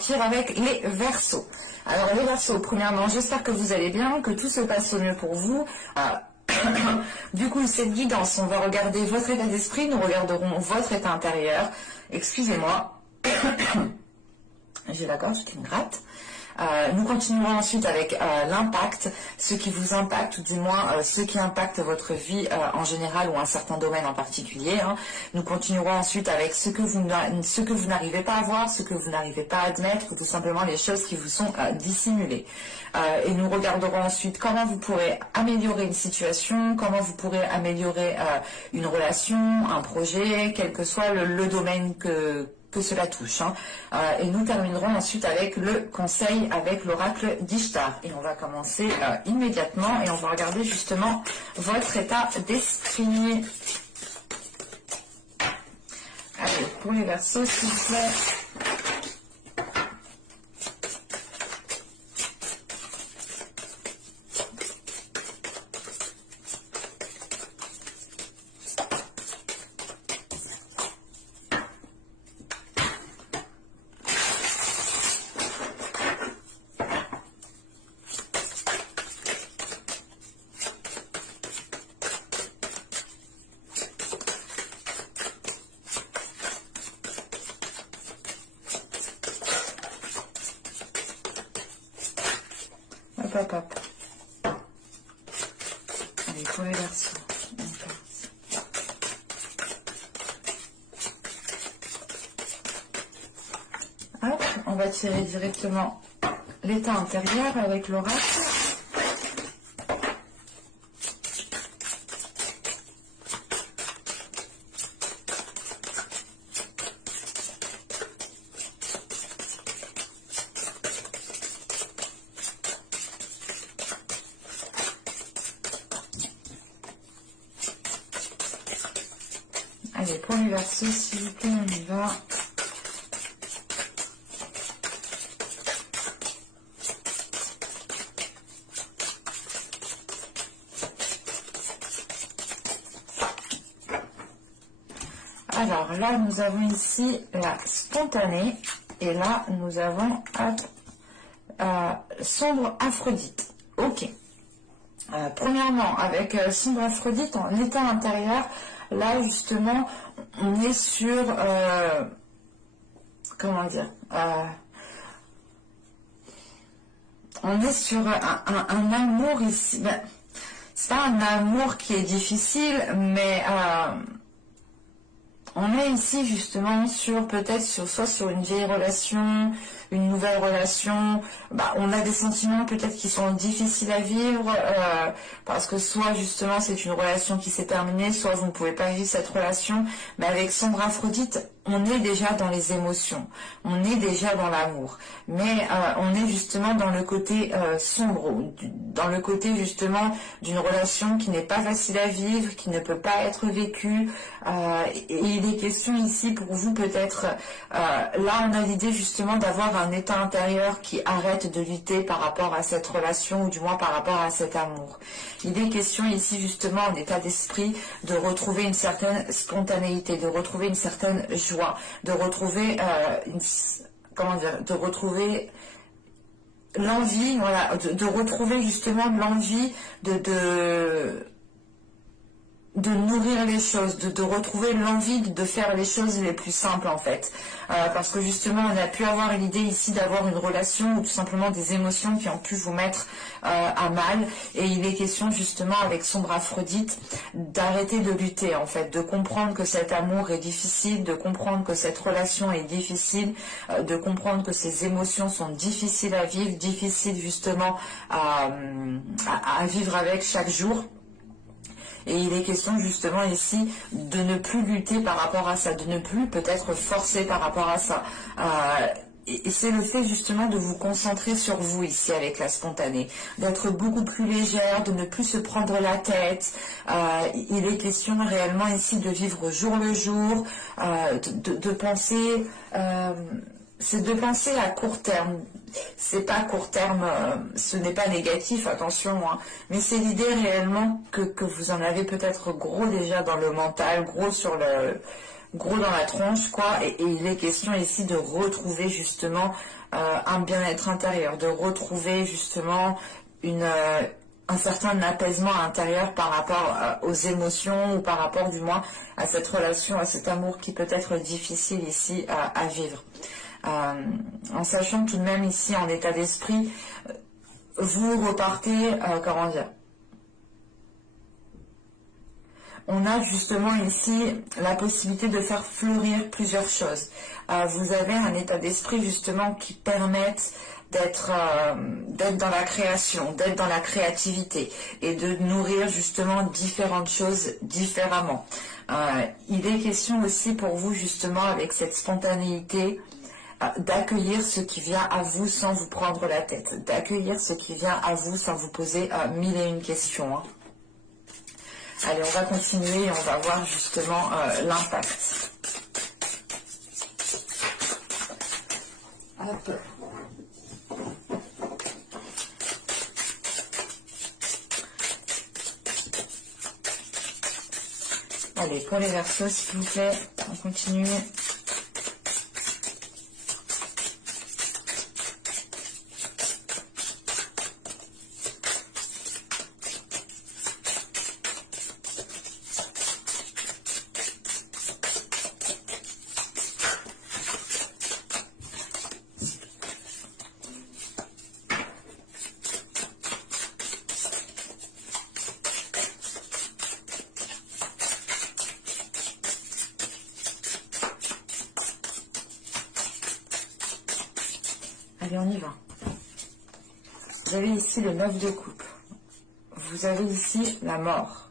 partir avec les Verseaux. Alors les Verseaux, premièrement, j'espère que vous allez bien, que tout se passe au mieux pour vous. Du coup, cette guidance, on va regarder votre état d'esprit, nous regarderons votre état intérieur. Excusez-moi, j'ai la gorge qui me gratte. Nous continuerons ensuite avec l'impact, ce qui vous impacte, ou du moins ce qui impacte votre vie en général ou un certain domaine en particulier. Hein. Nous continuerons ensuite avec ce que vous n'arrivez pas à voir, ce que vous n'arrivez pas à admettre, ou tout simplement les choses qui vous sont dissimulées. Et nous regarderons ensuite comment vous pourrez améliorer une situation, comment vous pourrez améliorer une relation, un projet, quel que soit le domaine que cela touche. Hein. Et nous terminerons ensuite avec le conseil avec l'oracle d'Ishtar. Et on va commencer immédiatement et on va regarder justement votre état d'esprit. Allez, pour les Verseaux, s'il vous plaît. Hop, hop. Allez, pour les Verseaux. Hop, on va tirer directement l'état intérieur avec l'oracle. Allez, pour les Verseaux, s'il vous plaît, on y va. Alors là, nous avons ici la spontanée. Et là, nous avons sombre Aphrodite. Ok. Premièrement, avec sombre Aphrodite, en état intérieur, là, justement, on est sur... comment dire on est sur un amour ici. Ben, c'est pas un amour qui est difficile, mais... on est ici justement sur peut-être soit sur une vieille relation, une nouvelle relation. Bah, on a des sentiments peut-être qui sont difficiles à vivre parce que soit justement c'est une relation qui s'est terminée, soit vous ne pouvez pas vivre cette relation. Mais avec sombre Aphrodite, on est déjà dans les émotions, on est déjà dans l'amour, mais on est justement dans le côté sombre, dans le côté justement d'une relation qui n'est pas facile à vivre, qui ne peut pas être vécue. Et il est question ici pour vous peut-être, là on a l'idée justement d'avoir un état intérieur qui arrête de lutter par rapport à cette relation, ou du moins par rapport à cet amour. Il est question ici justement en état d'esprit de retrouver une certaine spontanéité, de retrouver une certaine joie, de retrouver de retrouver l'envie, voilà, de retrouver justement l'envie de nourrir les choses, de retrouver l'envie de faire les choses les plus simples en fait. Parce que justement on a pu avoir l'idée ici d'avoir une relation ou tout simplement des émotions qui ont pu vous mettre à mal, et il est question justement avec sombre Aphrodite d'arrêter de lutter en fait, de comprendre que cet amour est difficile, de comprendre que cette relation est difficile, de comprendre que ces émotions sont difficiles à vivre, difficiles justement à vivre avec chaque jour. Et il est question justement ici de ne plus lutter par rapport à ça, de ne plus peut-être forcer par rapport à ça. Et c'est le fait justement de vous concentrer sur vous ici avec la spontanée, d'être beaucoup plus légère, de ne plus se prendre la tête. Il est question réellement ici de vivre jour le jour, de penser... c'est de penser à court terme. C'est pas court terme, ce n'est pas négatif, attention, hein, mais c'est l'idée réellement que vous en avez peut-être gros déjà dans le mental, gros sur gros dans la tronche, quoi, et il est question ici de retrouver justement un bien-être intérieur, de retrouver justement un certain apaisement intérieur par rapport aux émotions ou par rapport du moins à cette relation, à cet amour qui peut être difficile ici à vivre. En sachant tout de même ici en état d'esprit, vous repartez, comment dire, on a justement ici la possibilité de faire fleurir plusieurs choses. Vous avez un état d'esprit justement qui permette d'être dans la création, d'être dans la créativité et de nourrir justement différentes choses différemment. Il est question aussi pour vous justement avec cette spontanéité d'accueillir ce qui vient à vous sans vous prendre la tête, d'accueillir ce qui vient à vous sans vous poser mille et une questions. Hein. Allez, on va continuer et on va voir justement l'impact. Hop. Allez, pour les Verseaux, s'il vous plaît, on continue. Allez, on y va. Vous avez ici le 9 de coupe. Vous avez ici la mort.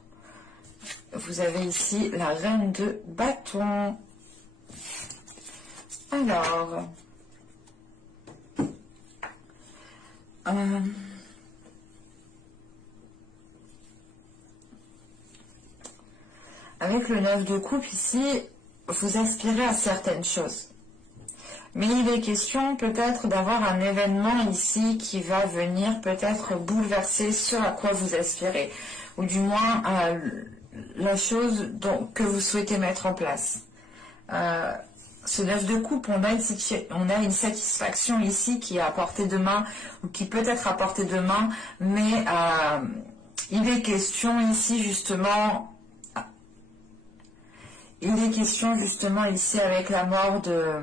Vous avez ici la reine de bâton. Alors, avec le 9 de coupe ici, vous aspirez à certaines choses. Mais il est question peut-être d'avoir un événement ici qui va venir peut-être bouleverser ce à quoi vous aspirez. Ou du moins la chose que vous souhaitez mettre en place. Ce 9 de coupe, on a une satisfaction ici qui est à portée de main, ou qui peut être à portée de main, mais il est question ici justement... Il est question justement ici avec la mort de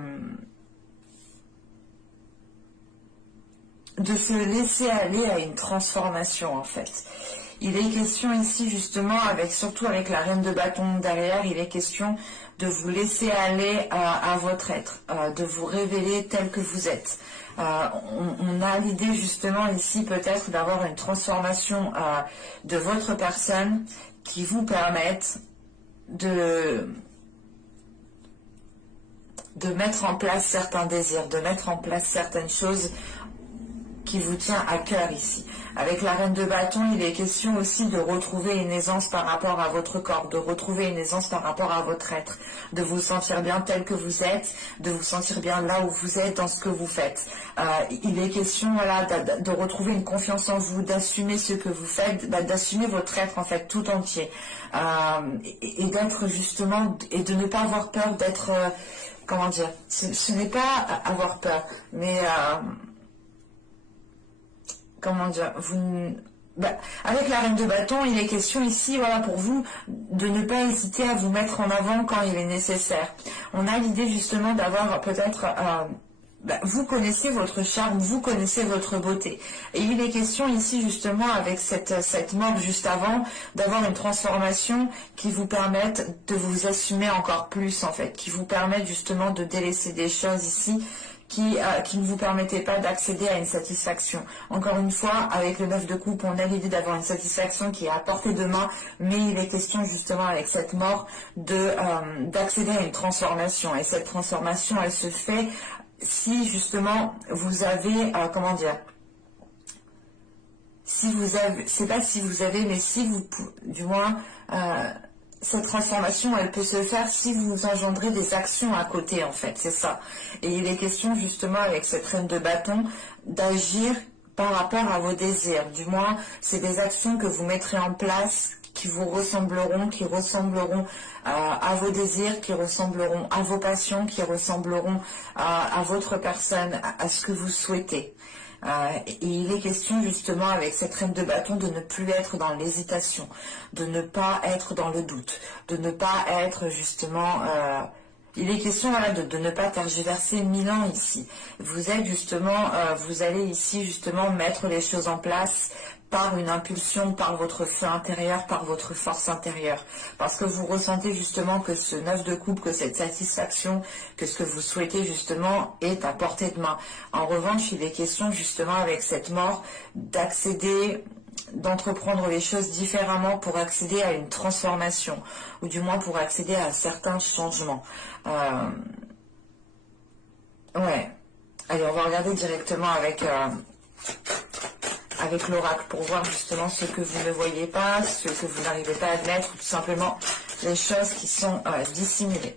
se laisser aller à une transformation en fait. Il est question ici justement, surtout avec la reine de bâton derrière, il est question de vous laisser aller à votre être, de vous révéler tel que vous êtes. On a l'idée justement ici peut-être d'avoir une transformation de votre personne qui vous permette de mettre en place certains désirs, de mettre en place certaines choses qui vous tient à cœur ici. Avec la reine de bâton, il est question aussi de retrouver une aisance par rapport à votre corps, de retrouver une aisance par rapport à votre être, de vous sentir bien tel que vous êtes, de vous sentir bien là où vous êtes, dans ce que vous faites. Il est question voilà, de retrouver une confiance en vous, d'assumer ce que vous faites, d'assumer votre être en fait tout entier. Et d'être justement, et de ne pas avoir peur d'être, comment dire, ce n'est pas avoir peur, mais... comment dire, avec la reine de bâton, il est question ici, voilà, pour vous, de ne pas hésiter à vous mettre en avant quand il est nécessaire. On a l'idée justement d'avoir peut-être, vous connaissez votre charme, vous connaissez votre beauté. Et il est question ici justement, avec cette mort juste avant, d'avoir une transformation qui vous permette de vous assumer encore plus en fait, qui vous permette justement de délaisser des choses ici, qui ne vous permettait pas d'accéder à une satisfaction. Encore une fois, avec le 9 de coupe, on a l'idée d'avoir une satisfaction qui est à portée de main, mais il est question justement avec cette mort d'accéder à une transformation. Et cette transformation, elle se fait si justement vous avez, comment dire, si vous avez, c'est pas si vous avez, mais si vous, du moins, cette transformation, elle peut se faire si vous engendrez des actions à côté, en fait, c'est ça. Et il est question, justement, avec cette reine de bâton, d'agir par rapport à vos désirs. Du moins, c'est des actions que vous mettrez en place qui vous ressembleront, qui ressembleront à vos désirs, qui ressembleront à vos passions, qui ressembleront à votre personne, à ce que vous souhaitez. Et il est question justement avec cette reine de bâton de ne plus être dans l'hésitation, de ne pas être dans le doute, de ne pas être justement... il est question voilà, de ne pas tergiverser 1000 ans ici. Vous êtes justement, vous allez ici justement mettre les choses en place par une impulsion, par votre feu intérieur, par votre force intérieure. Parce que vous ressentez justement que ce 9 de coupe, que cette satisfaction, que ce que vous souhaitez justement est à portée de main. En revanche, il est question justement avec cette mort d'accéder, d'entreprendre les choses différemment pour accéder à une transformation, ou du moins pour accéder à certains changements. Ouais. Allez, on va regarder directement avec l'oracle pour voir justement ce que vous ne voyez pas, ce que vous n'arrivez pas à admettre, ou tout simplement les choses qui sont dissimulées.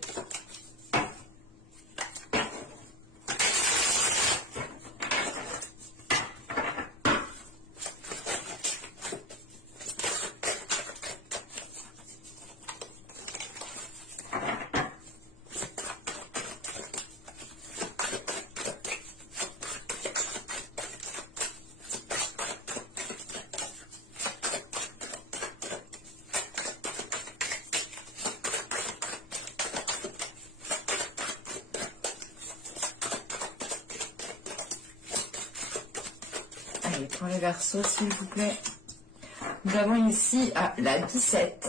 Pour les Verseaux, s'il vous plaît. Nous avons ici la 17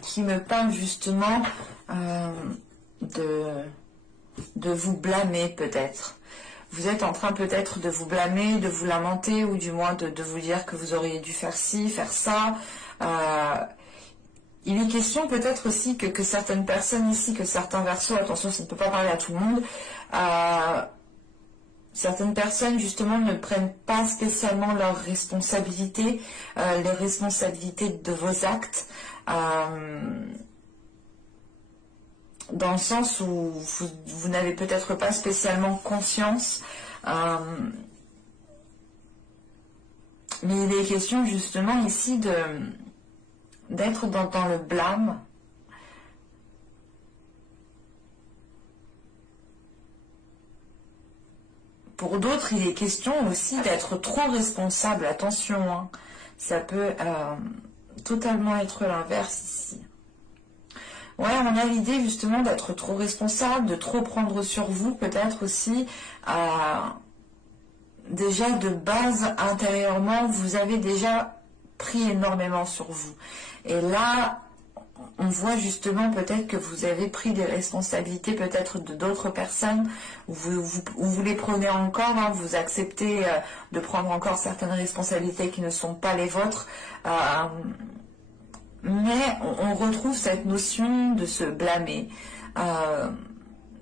qui me parle justement de vous blâmer peut-être. Vous êtes en train peut-être de vous blâmer, de vous lamenter, ou du moins de vous dire que vous auriez dû faire ci, faire ça. Il est question peut-être aussi que certaines personnes ici, que certains Verseaux, attention, ça ne peut pas parler à tout le monde, certaines personnes, justement, ne prennent pas spécialement leurs responsabilités, les responsabilités de vos actes, dans le sens où vous n'avez peut-être pas spécialement conscience, mais il est question, justement, ici d'être dans le blâme. Pour d'autres, il est question aussi d'être trop responsable. Attention, hein. Ça peut totalement être l'inverse ici. Ouais, on a l'idée justement d'être trop responsable, de trop prendre sur vous, peut-être aussi. Déjà de base, intérieurement, vous avez déjà pris énormément sur vous. Et là, on voit justement peut-être que vous avez pris des responsabilités peut-être de d'autres personnes, où vous les prenez encore, hein, vous acceptez de prendre encore certaines responsabilités qui ne sont pas les vôtres, mais on retrouve cette notion de se blâmer,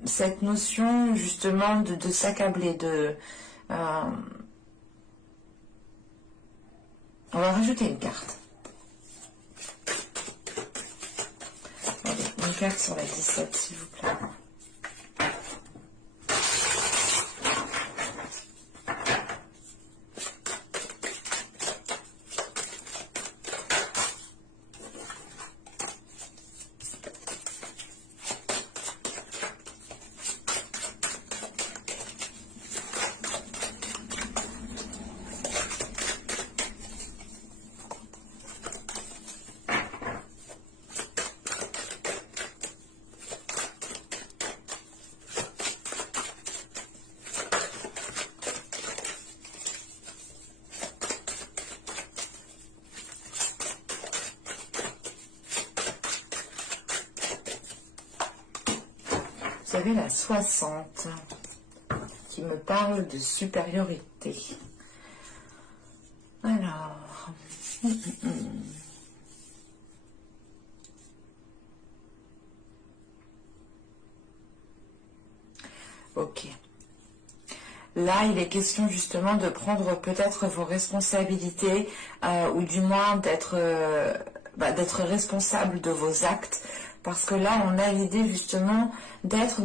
cette notion justement de s'accabler, on va rajouter une carte. Allez, une carte sur la 17, s'il vous plaît. Vous avez la 60 qui me parle de supériorité. Alors, ok. Là, il est question justement de prendre peut-être vos responsabilités, ou du moins d'être responsable de vos actes. Parce que là, on a l'idée justement d'être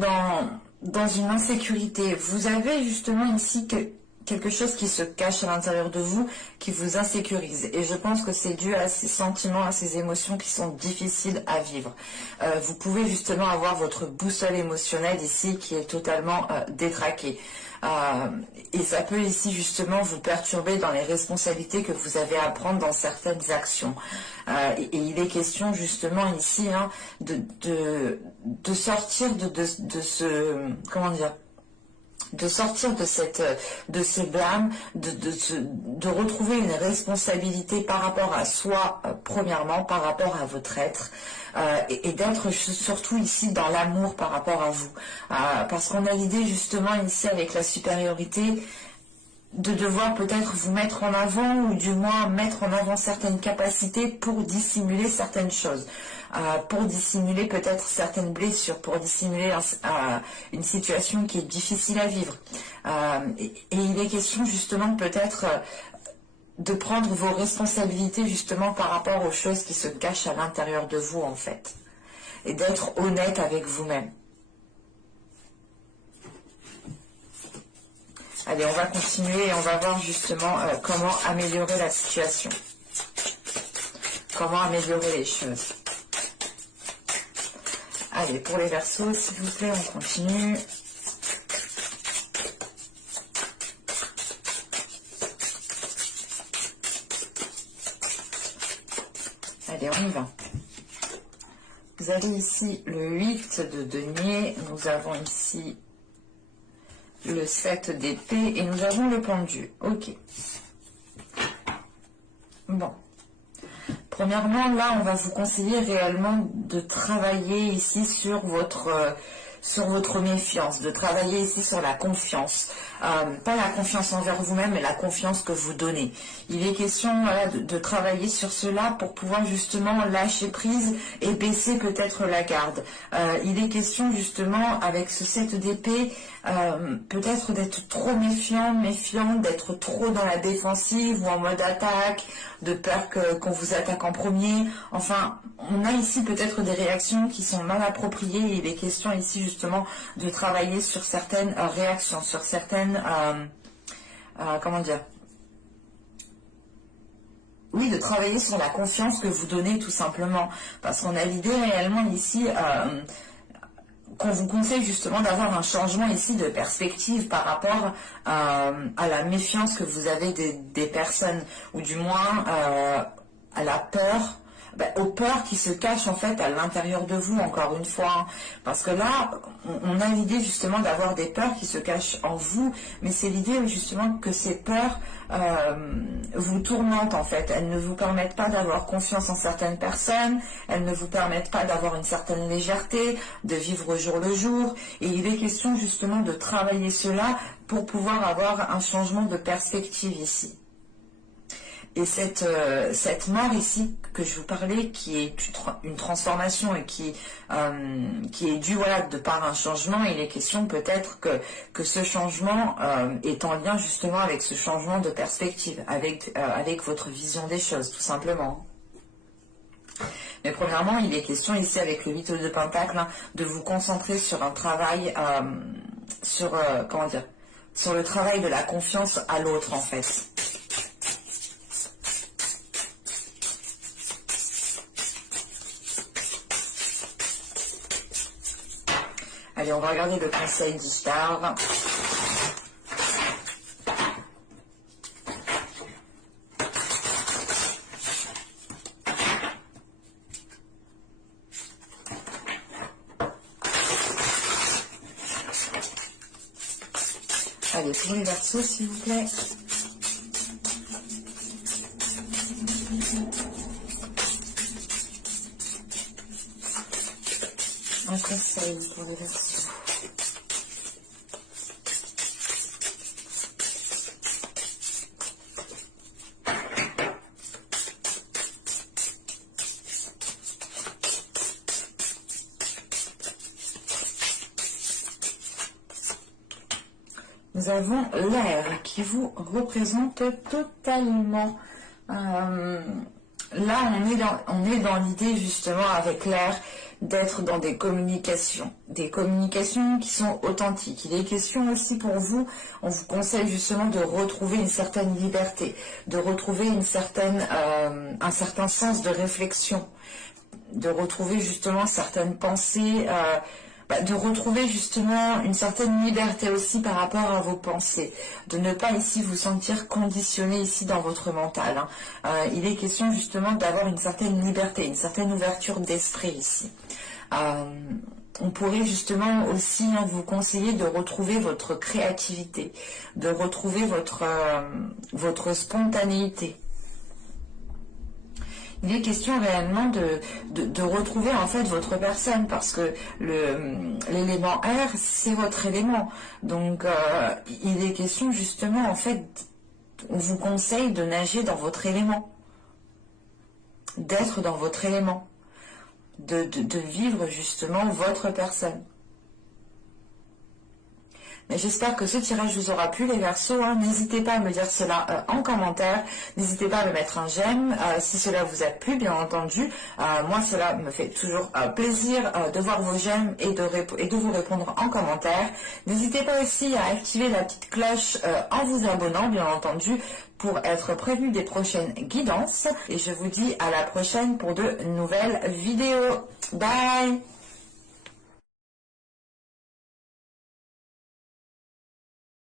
dans une insécurité. Vous avez justement ici quelque chose qui se cache à l'intérieur de vous, qui vous insécurise. Et je pense que c'est dû à ces sentiments, à ces émotions qui sont difficiles à vivre. Vous pouvez justement avoir votre boussole émotionnelle ici qui est totalement détraquée. Et ça peut ici justement vous perturber dans les responsabilités que vous avez à prendre dans certaines actions. Et il est question justement ici de sortir de ce, comment dire, de sortir de ce blâme, de retrouver une responsabilité par rapport à soi, premièrement, par rapport à votre être, et d'être surtout ici dans l'amour par rapport à vous. Parce qu'on a l'idée justement ici avec la supériorité de devoir peut-être vous mettre en avant ou du moins mettre en avant certaines capacités pour dissimuler certaines choses, pour dissimuler peut-être certaines blessures, pour dissimuler une situation qui est difficile à vivre. Et il est question justement peut-être de prendre vos responsabilités justement par rapport aux choses qui se cachent à l'intérieur de vous en fait, et d'être honnête avec vous-même. Allez, on va continuer et on va voir justement comment améliorer la situation. Comment améliorer les choses. Allez, pour les Verseaux, s'il vous plaît, on continue. Allez, on y va. Vous avez ici le 8 de denier. Nous avons ici le 7 d'épée et nous avons le pendu. Ok. Bon. Premièrement, là, on va vous conseiller réellement de travailler ici sur votre méfiance, de travailler ici sur la confiance. Pas la confiance envers vous-même, mais la confiance que vous donnez. Il est question de travailler sur cela pour pouvoir justement lâcher prise et baisser peut-être la garde. Il est question justement, avec ce 7 d'épée, peut-être d'être trop méfiant, d'être trop dans la défensive ou en mode attaque, de peur qu'on vous attaque en premier. Enfin, on a ici peut-être des réactions qui sont mal appropriées. Il est question ici justement de travailler sur certaines réactions, sur certaines... comment dire, oui, de travailler sur la confiance que vous donnez tout simplement. Parce qu'on a l'idée réellement ici... qu'on vous conseille justement d'avoir un changement ici de perspective par rapport à la méfiance que vous avez des personnes, ou du moins à la peur, aux peurs qui se cachent en fait à l'intérieur de vous, encore une fois. Hein. Parce que là, on a l'idée justement d'avoir des peurs qui se cachent en vous, mais c'est l'idée justement que ces peurs vous tourmentent en fait. Elles ne vous permettent pas d'avoir confiance en certaines personnes, elles ne vous permettent pas d'avoir une certaine légèreté, de vivre au jour le jour. Et il est question justement de travailler cela pour pouvoir avoir un changement de perspective ici. Et cette mort ici que je vous parlais, qui est une transformation et qui est due de par un changement, il est question peut-être que ce changement est en lien justement avec ce changement de perspective, avec votre vision des choses, tout simplement. Mais premièrement, il est question ici avec le 8 de Pentacle de vous concentrer sur un travail, comment dire, sur le travail de la confiance à l'autre en fait. Allez, on va regarder le conseil du star. Allez, pour les Verseaux, s'il vous plaît. Un conseil pour les Verseaux. Nous avons l'air qui vous représente totalement. Là, on est dans l'idée justement avec l'air d'être dans des communications qui sont authentiques. Il est question aussi pour vous, on vous conseille justement de retrouver une certaine liberté, de retrouver un certain sens de réflexion, de retrouver justement certaines pensées, de retrouver justement une certaine liberté aussi par rapport à vos pensées, de ne pas ici vous sentir conditionné ici dans votre mental. Il est question justement d'avoir une certaine liberté, une certaine ouverture d'esprit ici. On pourrait justement aussi vous conseiller de retrouver votre créativité, de retrouver votre spontanéité. Il est question réellement de retrouver en fait votre personne, parce que l'élément air, c'est votre élément. Donc il est question justement en fait, on vous conseille de nager dans votre élément, d'être dans votre élément, de vivre justement votre personne. Mais j'espère que ce tirage vous aura plu, les Verseaux. N'hésitez pas à me dire cela en commentaire. N'hésitez pas à me mettre un j'aime si cela vous a plu, bien entendu. Moi, cela me fait toujours plaisir de voir vos j'aime et de vous répondre en commentaire. N'hésitez pas aussi à activer la petite cloche en vous abonnant, bien entendu, pour être prévenu des prochaines guidances. Et je vous dis à la prochaine pour de nouvelles vidéos. Bye!